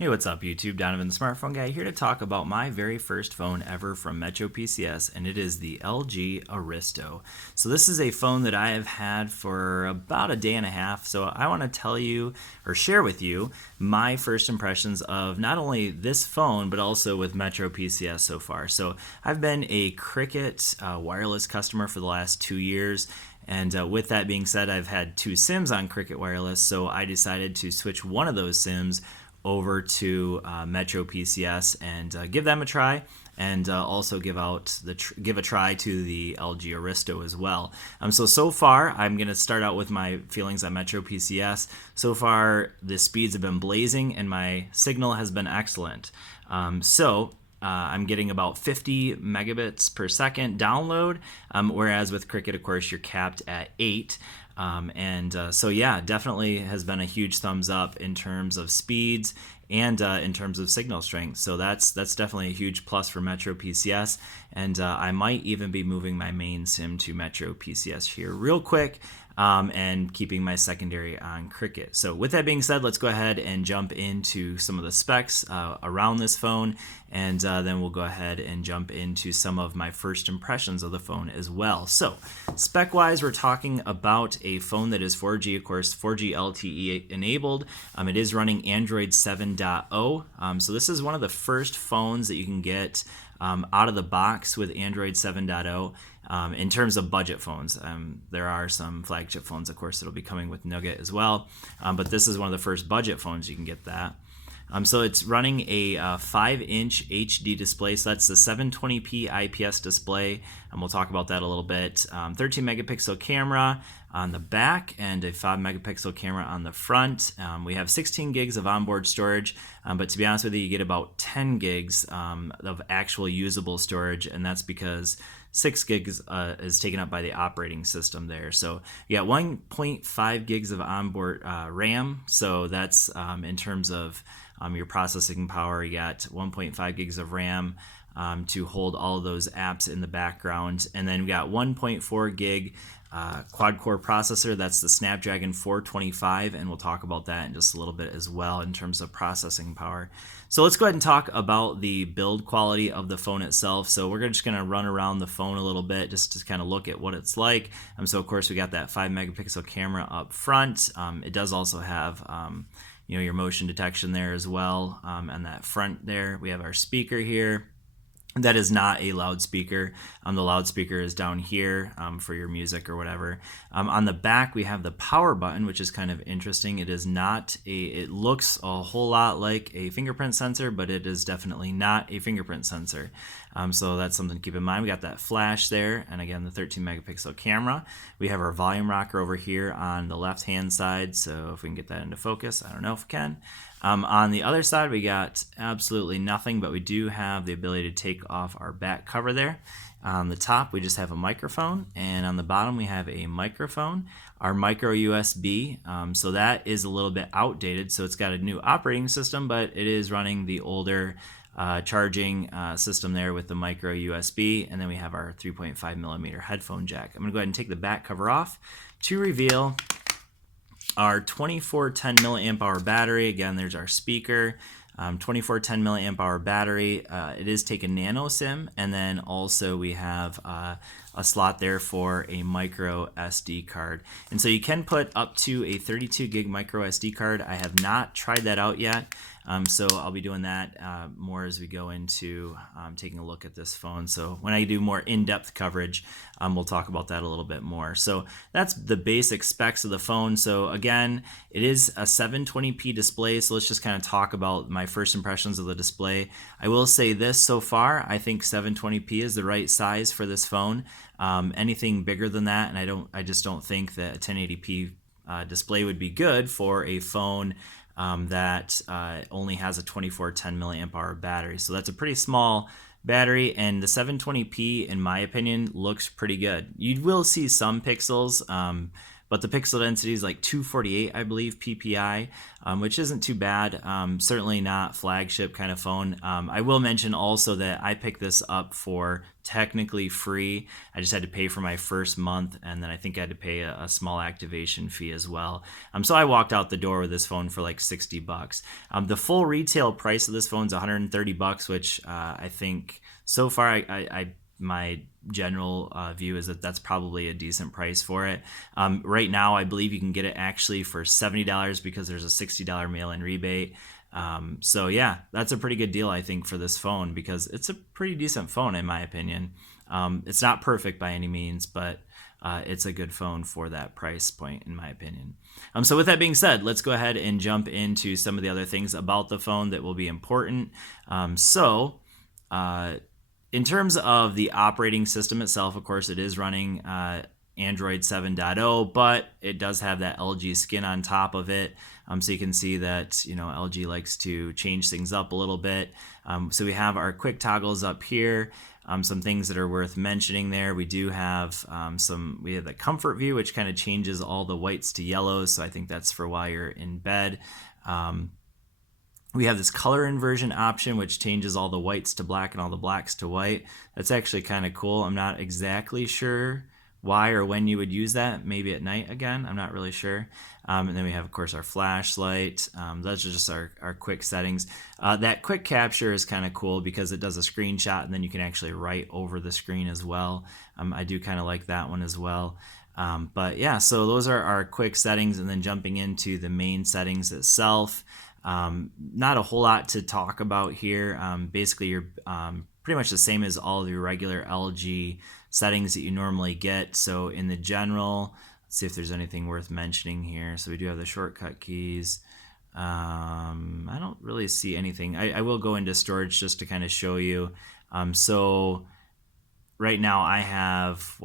Hey, what's up YouTube? Donovan the Smartphone Guy here to talk about my very first phone ever from MetroPCS, and it is the LG Aristo. So this is a phone that I have had for about a day and a half, so I want to tell you or share with you my first impressions of not only this phone but also with MetroPCS so far. So I've been a Cricket wireless customer for the last 2 years. And with that being said, I've had 2 SIMs on Cricket Wireless, so I decided to switch one of those SIMs over to MetroPCS and give them a try, and also give a try to the LG Aristo as well. So far, I'm going to start out with my feelings on MetroPCS. So far, the speeds have been blazing, and my signal has been excellent. I'm getting about 50 megabits per second download, whereas with Cricket, of course, you're capped at 8. So yeah, definitely has been a huge thumbs up in terms of speeds and in terms of signal strength. So that's definitely a huge plus for MetroPCS, and I might even be moving my main SIM to MetroPCS here real quick. And keeping my secondary on Cricket. So with that being said, let's go ahead and jump into some of the specs around this phone, and then we'll go ahead and jump into some of my first impressions of the phone as well. So spec-wise, we're talking about a phone that is 4G, of course, 4G LTE enabled. It is running Android 7.0. So this is one of the first phones that you can get out of the box with Android 7.0. In terms of budget phones, there are some flagship phones, of course, that'll be coming with Nougat as well, but this is one of the first budget phones you can get that. So it's running a 5-inch HD display, so that's the 720p IPS display, and we'll talk about that a little bit. 13 megapixel camera on the back and a 5 megapixel camera on the front. We have 16 gigs of onboard storage, but to be honest with you, you get about 10 gigs of actual usable storage, and that's because 6 gigs is taken up by the operating system there. So you got 1.5 gigs of onboard RAM, so that's in terms of your processing power. You got 1.5 gigs of RAM to hold all of those apps in the background, and then we got 1.4 gig quad-core processor. That's the Snapdragon 425, and we'll talk about that in just a little bit as well in terms of processing power. So let's go ahead and talk about the build quality of the phone itself. So we're just going to run around the phone a little bit just to kind of look at what it's like. So of course we got that 5 megapixel camera up front. It does also have your motion detection there as well. On that front there, we have our speaker here. That is not a loudspeaker. The loudspeaker is down here for your music or whatever. On the back, we have the power button, which is kind of interesting. It is not it looks a whole lot like a fingerprint sensor, but it is definitely not a fingerprint sensor. So that's something to keep in mind. We got that flash there, and again, the 13 megapixel camera. We have our volume rocker over here on the left-hand side, so if we can get that into focus, I don't know if we can. On the other side, we got absolutely nothing, but we do have the ability to take off our back cover there. On the top, we just have a microphone, and on the bottom, we have a microphone. Our micro USB, so that is a little bit outdated, so it's got a new operating system, but it is running the older charging system there with the micro USB, and then we have our 3.5 millimeter headphone jack. I'm going to go ahead and take the back cover off to reveal our 2410 milliamp hour battery. Again, there's our speaker. 2410 milliamp hour battery. It is take a nano SIM, and then also we have a slot there for a micro SD card. And so you can put up to a 32 gig micro SD card. I have not tried that out yet. So I'll be doing that more as we go into taking a look at this phone. So when I do more in-depth coverage, we'll talk about that a little bit more. So that's the basic specs of the phone. So again, it is a 720p display. So let's just kind of talk about my first impressions of the display. I will say this so far, I think 720p is the right size for this phone. Anything bigger than that, and I just don't think that a 1080p display would be good for a phone that only has a 2410 milliamp hour battery. So that's a pretty small battery, and the 720p, in my opinion, looks pretty good. You will see some pixels, but the pixel density is like 248, I believe, PPI, which isn't too bad. Certainly not flagship kind of phone. I will mention also that I picked this up for technically free. I just had to pay for my first month, and then I think I had to pay a small activation fee as well. So I walked out the door with this phone for like $60. The full retail price of this phone is $130, which I think so far my general view is that that's probably a decent price for it. Right now, I believe you can get it actually for $70 because there's a $60 mail-in rebate. So yeah, that's a pretty good deal, I think, for this phone because it's a pretty decent phone in my opinion. It's not perfect by any means, but it's a good phone for that price point in my opinion. So with that being said, let's go ahead and jump into some of the other things about the phone that will be important. In terms of the operating system itself, of course, it is running Android 7.0, but it does have that LG skin on top of it. So you can see that, LG likes to change things up a little bit. So we have our quick toggles up here. Some things that are worth mentioning there. We do have we have the comfort view, which kind of changes all the whites to yellows. So I think that's for while you're in bed. We have this color inversion option, which changes all the whites to black and all the blacks to white. That's actually kind of cool. I'm not exactly sure why or when you would use that. Maybe at night again. I'm not really sure. And then we have, of course, our flashlight. Those are just our quick settings. That quick capture is kind of cool because it does a screenshot and then you can actually write over the screen as well. I do kind of like that one as well. But yeah, so those are our quick settings, and then jumping into the main settings itself. Not a whole lot to talk about here. Basically, you're pretty much the same as all the regular LG settings that you normally get. So in the general, let's see if there's anything worth mentioning here. So we do have the shortcut keys. I don't really see anything. I will go into storage just to kind of show you. So right now I have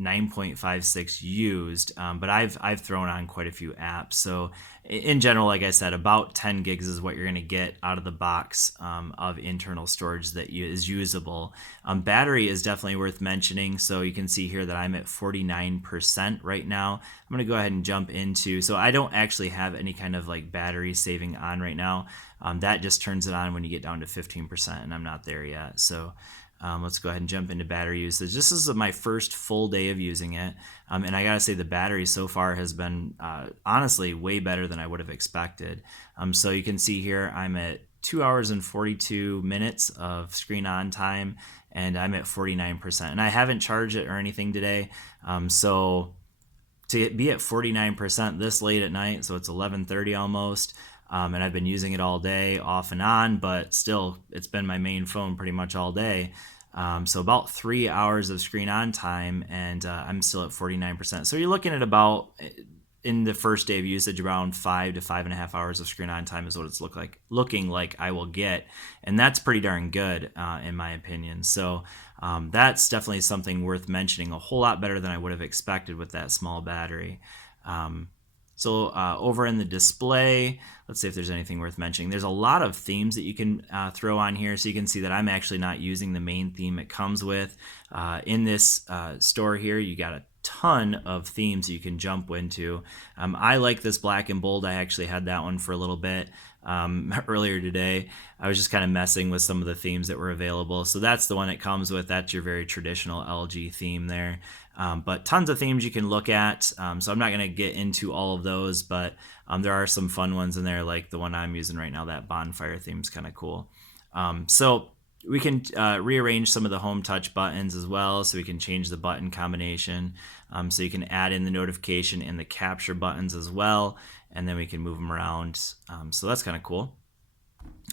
9.56 used, but I've thrown on quite a few apps. So in general, like I said, about 10 gigs is what you're going to get out of the box of internal storage that is usable. Battery is definitely worth mentioning. So you can see here that I'm at 49% right now. I'm going to go ahead and jump into, so I don't actually have any kind of like battery saving on right now. That just turns it on when you get down to 15%, and I'm not there yet. So let's go ahead and jump into battery usage. This is my first full day of using it. And I gotta say the battery so far has been honestly way better than I would have expected. So you can see here I'm at 2 hours and 42 minutes of screen on time, and I'm at 49%. And I haven't charged it or anything today. So to be at 49% this late at night, so it's 11:30 almost, and I've been using it all day off and on, but still it's been my main phone pretty much all day. So about 3 hours of screen on time, and I'm still at 49%. So you're looking at about, in the first day of usage, around 5 to 5.5 hours of screen on time is what it's looking like I will get, and that's pretty darn good in my opinion. So that's definitely something worth mentioning. A whole lot better than I would have expected with that small battery. So over in the display, let's see if there's anything worth mentioning. There's a lot of themes that you can throw on here. So you can see that I'm actually not using the main theme it comes with. In this store here, you got a ton of themes you can jump into. I like this black and bold. I actually had that one for a little bit earlier today. I was just kind of messing with some of the themes that were available. So that's the one it comes with. That's your very traditional LG theme there. But tons of themes you can look at. So I'm not going to get into all of those, but there are some fun ones in there, like the one I'm using right now. That bonfire theme is kind of cool. So we can rearrange some of the home touch buttons as well, so we can change the button combination. So you can add in the notification and the capture buttons as well, and then we can move them around. So that's kind of cool.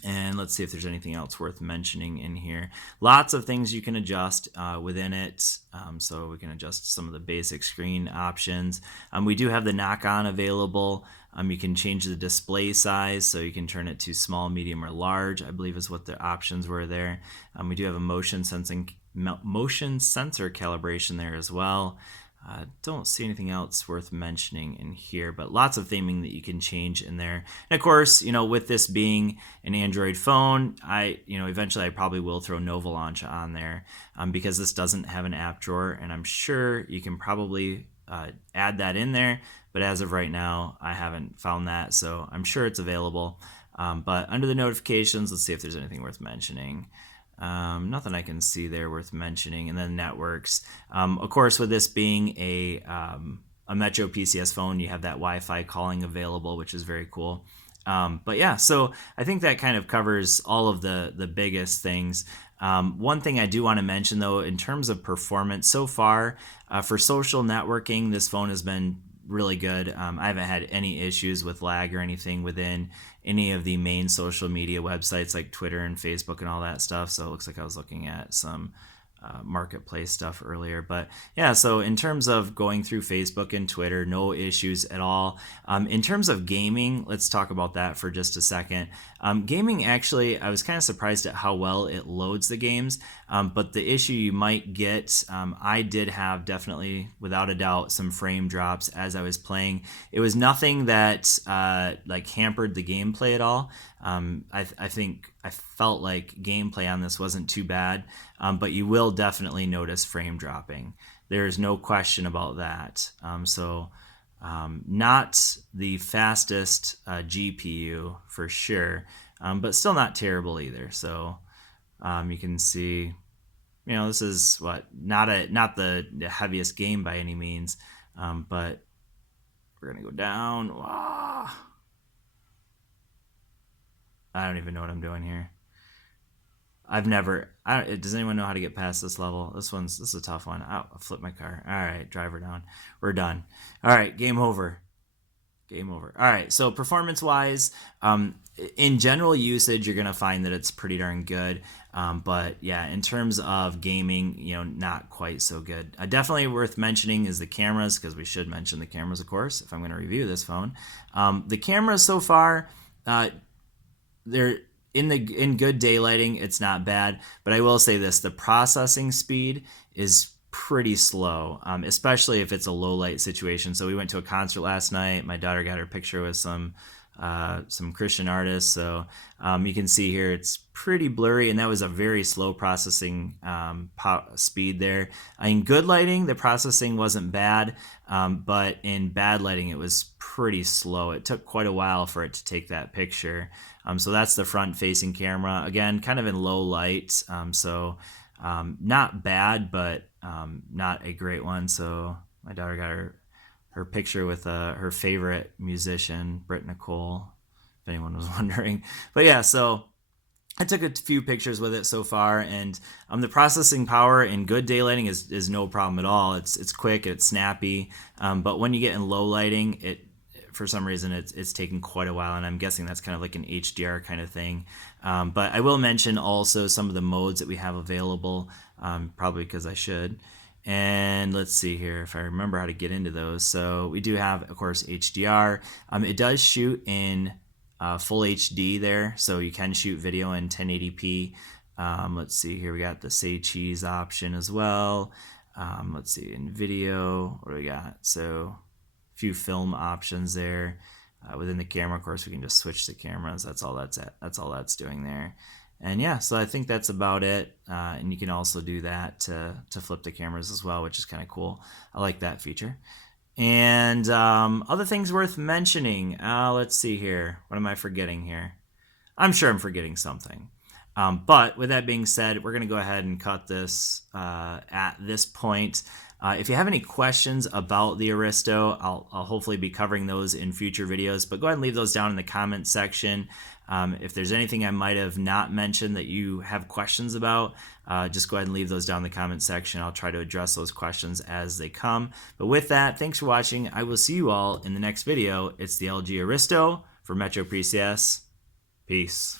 And let's see if there's anything else worth mentioning in here. Lots of things you can adjust within it. So we can adjust some of the basic screen options. We do have the knock-on available. You can change the display size, so you can turn it to small, medium, or large, I believe is what the options were there. We do have a motion sensor calibration there as well. Don't see anything else worth mentioning in here, but lots of theming that you can change in there. And of course, with this being an Android phone, eventually I probably will throw Nova Launch on there because this doesn't have an app drawer, and I'm sure you can probably add that in there, but as of right now, I haven't found that, so I'm sure it's available. But under the notifications, let's see if there's anything worth mentioning. Nothing I can see there worth mentioning. And then networks. Of course, with this being a MetroPCS phone, you have that Wi-Fi calling available, which is very cool. But yeah, so I think that kind of covers all of the biggest things. One thing I do want to mention, though, in terms of performance so far, for social networking, this phone has been really good. I haven't had any issues with lag or anything within any of the main social media websites like Twitter and Facebook and all that stuff. So it looks like I was looking at some marketplace stuff earlier. But yeah, so in terms of going through Facebook and Twitter, no issues at all. In terms of gaming, let's talk about that for just a second. Gaming, actually, I was kind of surprised at how well it loads the games. But the issue you might get, I did have definitely, without a doubt, some frame drops as I was playing. It was nothing that like hampered the gameplay at all. I think I felt like gameplay on this wasn't too bad, but you will definitely notice frame dropping. There's no question about that. Not the fastest GPU for sure, but still not terrible either. So you can see, this is not the heaviest game by any means, but we're gonna go down. I don't even know what I'm doing here. Does anyone know how to get past this level? This is a tough one. I flipped my car. All right, driver down. We're done. All right, game over. Game over. All right, so performance-wise, in general usage, you're going to find that it's pretty darn good. But yeah, in terms of gaming, not quite so good. Definitely worth mentioning is the cameras, because we should mention the cameras, of course, if I'm going to review this phone. The cameras so far, they're in good daylighting, it's not bad, but I will say this: the processing speed is pretty slow, especially if it's a low light situation. So we went to a concert last night. My daughter got her picture with some Christian artists, so you can see here it's pretty blurry, and that was a very slow processing speed there. In good lighting, the processing wasn't bad, but in bad lighting, it was pretty slow. It took quite a while for it to take that picture. So that's the front-facing camera. Again, kind of in low light, so not bad, but not a great one. So my daughter got her picture with her favorite musician, Britt Nicole, if anyone was wondering. But yeah, so I took a few pictures with it so far, and the processing power in good daylighting is no problem at all. It's quick, it's snappy, but when you get in low lighting, for some reason it's taking quite a while, and I'm guessing that's kind of like an HDR kind of thing. But I will mention also some of the modes that we have available, probably because I should. And let's see here if I remember how to get into those. So we do have, of course, HDR. It does shoot in full HD there, so you can shoot video in 1080p. Let's see here, we got the Say Cheese option as well. Let's see, in video, what do we got? So a few film options there. Within the camera, of course, we can just switch the cameras. That's all that's doing there. And yeah, so I think that's about it. And you can also do that to flip the cameras as well, which is kind of cool. I like that feature. And other things worth mentioning. Let's see here. What am I forgetting here? I'm sure I'm forgetting something. But with that being said, we're going to go ahead and cut this at this point. If you have any questions about the Aristo, I'll hopefully be covering those in future videos, but go ahead and leave those down in the comment section. If there's anything I might have not mentioned that you have questions about, just go ahead and leave those down in the comment section. I'll try to address those questions as they come. But with that, thanks for watching. I will see you all in the next video. It's the LG Aristo for MetroPCS. Peace.